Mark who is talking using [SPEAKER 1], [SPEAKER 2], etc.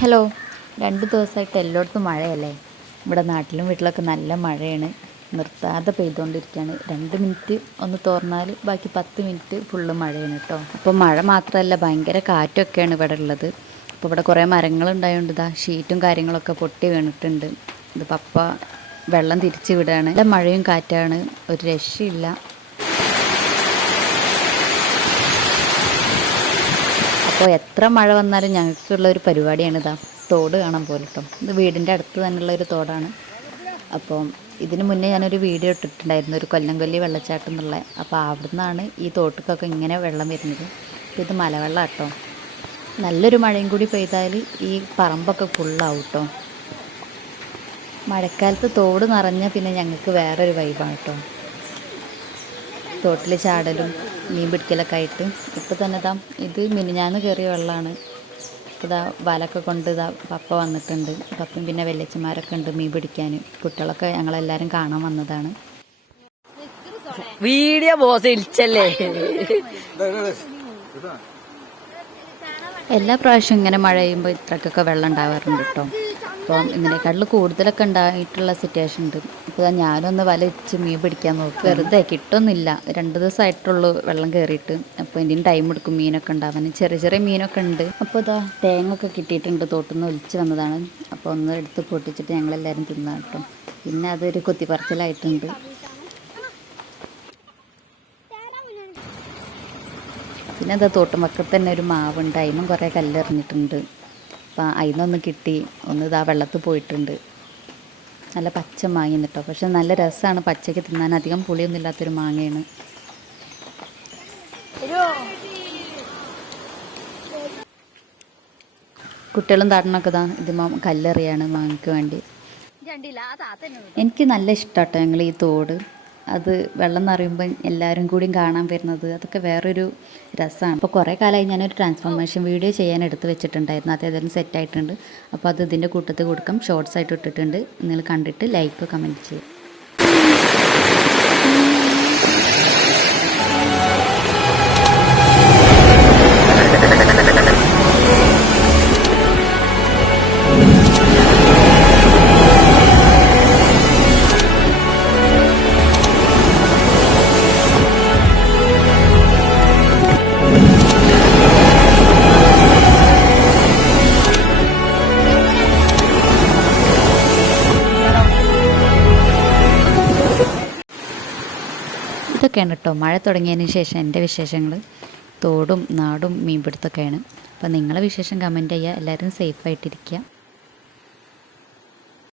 [SPEAKER 1] Hello. രണ്ട് ദിവസമായിട്ട് എല്ലായിടത്തും മഴയല്ലേ? ഇവിടെ നാട്ടിലും വീട്ടിലൊക്കെ നല്ല മഴയാണ്. നിർത്താതെ പെയ്തുകൊണ്ടിരിക്കുകയാണ്. രണ്ട് മിനിറ്റ് ഒന്ന് തോർന്നാൽ ബാക്കി പത്ത് മിനിറ്റ് ഫുള്ള് മഴയാണ് കേട്ടോ. അപ്പോൾ മഴ മാത്രമല്ല ഭയങ്കര കാറ്റൊക്കെയാണ് ഇവിടെ ഉള്ളത്. അപ്പോൾ ഇവിടെ കുറേ മരങ്ങളുണ്ടായതുകൊണ്ട് ഇതാ ഷീറ്റും കാര്യങ്ങളൊക്കെ പൊട്ടി വീണിട്ടുണ്ട്. ഇത് പപ്പ വെള്ളം തിരിച്ച് വിടുകയാണ്. മഴയും കാറ്റാണ്. ഒരു രക്ഷയില്ല. അപ്പോൾ എത്ര മഴ വന്നാലും ഞങ്ങൾക്കുള്ള ഒരു പരിപാടിയാണ് ഇതാ തോട് കാണാൻ പോലെ കേട്ടോ ഇത് വീടിന്റെ അടുത്ത് തന്നെയുള്ള ഒരു തോടാണ്. അപ്പോൾ ഇതിന് മുന്നേ ഞാനൊരു വീഡിയോ ഇട്ടിട്ടുണ്ടായിരുന്നു ഒരു കൊല്ലം കൊല്ലി വെള്ളച്ചാട്ടം എന്നുള്ള. അപ്പോൾ അവിടുന്നാണ് ഈ തോട്ടിക്കൊക്കെ ഇങ്ങനെ വെള്ളം വരുന്നത്. ഇത് മലവെള്ളം കേട്ടോ നല്ലൊരു മഴയും കൂടി പെയ്താൽ ഈ പറമ്പൊക്കെ ഫുള്ളാവും കേട്ടോ മഴക്കാലത്ത് തോട് നിറഞ്ഞാൽ പിന്നെ ഞങ്ങൾക്ക് വേറൊരു വൈബാണ് കേട്ടോ തോട്ടിൽ ചാടലും മീൻ പിടിക്കലൊക്കെ ആയിട്ട് ഇപ്പോൾ തന്നെ ഇതാ ഇത് മിനിഞ്ഞാന്ന് കയറിയ വെള്ളമാണ് ഇപ്പോൾ ഇതാ വലൊക്കെ കൊണ്ട് ഇതാ പപ്പ വന്നിട്ടുണ്ട്. പപ്പയും പിന്നെ വെല്ലച്ചന്മാരൊക്കെ ഉണ്ട് മീൻ പിടിക്കാൻ കുട്ടികളൊക്കെ ഞങ്ങളെല്ലാവരും കാണാൻ വന്നതാണ്.
[SPEAKER 2] വീഡിയോ ബോസ് ഇരിച്ചല്ലേ?
[SPEAKER 1] എല്ലാ പ്രാവശ്യവും ഇങ്ങനെ മഴ പെയ്യുമ്പോൾ ഇത്രക്കൊക്കെ വെള്ളം ഉണ്ടാവാറുണ്ട് കേട്ടോ അപ്പം ഇതിനേക്കാട്ടിൽ കൂടുതലൊക്കെ ഉണ്ടായിട്ടുള്ള സിറ്റുവേഷൻ ഉണ്ട്. അപ്പോൾ ഞാനൊന്ന് വല വെച്ച് മീൻ പിടിക്കാൻ നോക്കി. വെറുതെ കിട്ടുന്നില്ല രണ്ട് ദിവസമായിട്ടുള്ളൂ വെള്ളം കയറിയിട്ട്. അപ്പോൾ ഇതിന് ടൈം എടുക്കും മീനൊക്കെ ഉണ്ടാവാൻ. ചെറിയ ചെറിയ മീനൊക്കെ ഉണ്ട്. അപ്പോൾ ഇതാ തേങ്ങ ഒക്കെ കിട്ടിയിട്ടുണ്ട്. തോട്ടിൽ നിന്ന് ഒലിച്ച് വന്നതാണ്. അപ്പോൾ ഒന്ന് എടുത്ത് പൊട്ടിച്ചിട്ട് ഞങ്ങളെല്ലാവരും തിന്നാം കേട്ടോ. പിന്നെ അതൊരു കൊത്തിപ്പറച്ചിലായിട്ടുണ്ട്. പിന്നെ എന്താ തോട്ടുമക്കത്ത് തന്നെ ഒരു മാവുണ്ട്. അതിനും കുറേ കല്ലെറിഞ്ഞിട്ടുണ്ട്. അപ്പം അതിനൊന്ന് കിട്ടി. ഒന്ന് ഇതാ വെള്ളത്ത് പോയിട്ടുണ്ട്. നല്ല പച്ച മാങ്ങ കേട്ടോ പക്ഷെ നല്ല രസമാണ് പച്ചയ്ക്ക് തിന്നാൻ. അധികം പുളിയൊന്നും ഇല്ലാത്തൊരു മാങ്ങയാണ് കുട്ടികളും തടണൊക്കെ ഇതാ ഇത് കല്ലെറിയാണ് മാങ്ങയ്ക്ക് വേണ്ടി. എനിക്ക് നല്ല ഇഷ്ടമാട്ടോ ഞങ്ങൾ ഈ തോട്. അത് വെള്ളം നിറയുമ്പോൾ എല്ലാവരും കൂടിയും കാണാൻ വരുന്നത് അതൊക്കെ വേറൊരു രസമാണ് അപ്പോൾ കുറേ കാലമായി ഞാനൊരു ട്രാൻസ്ഫോർമേഷൻ വീഡിയോ ചെയ്യാൻ എടുത്ത് വെച്ചിട്ടുണ്ടായിരുന്നു. അത് ഏതായാലും സെറ്റ് ആയിട്ടുണ്ട്. അപ്പോൾ അത് ഇതിന്റെ കൂട്ടത്തിൽ കൊടുക്കാം. ഷോർട്സ് ആയിട്ട് ഇട്ടിട്ടുണ്ട്. നിങ്ങൾ കണ്ടിട്ട് ലൈക്ക് കമന്റ് ചെയ്യും. ഇതൊക്കെയാണ് കേട്ടോ. മഴ തുടങ്ങിയതിന് ശേഷം എന്റെ വിശേഷങ്ങൾ. തോടും നാടും മീൻപിടുത്തമൊക്കെയാണ്. അപ്പോൾ നിങ്ങളെ വിശേഷം കമന്റ് ചെയ്യുക. എല്ലാവരും സേഫായിട്ടിരിക്കുക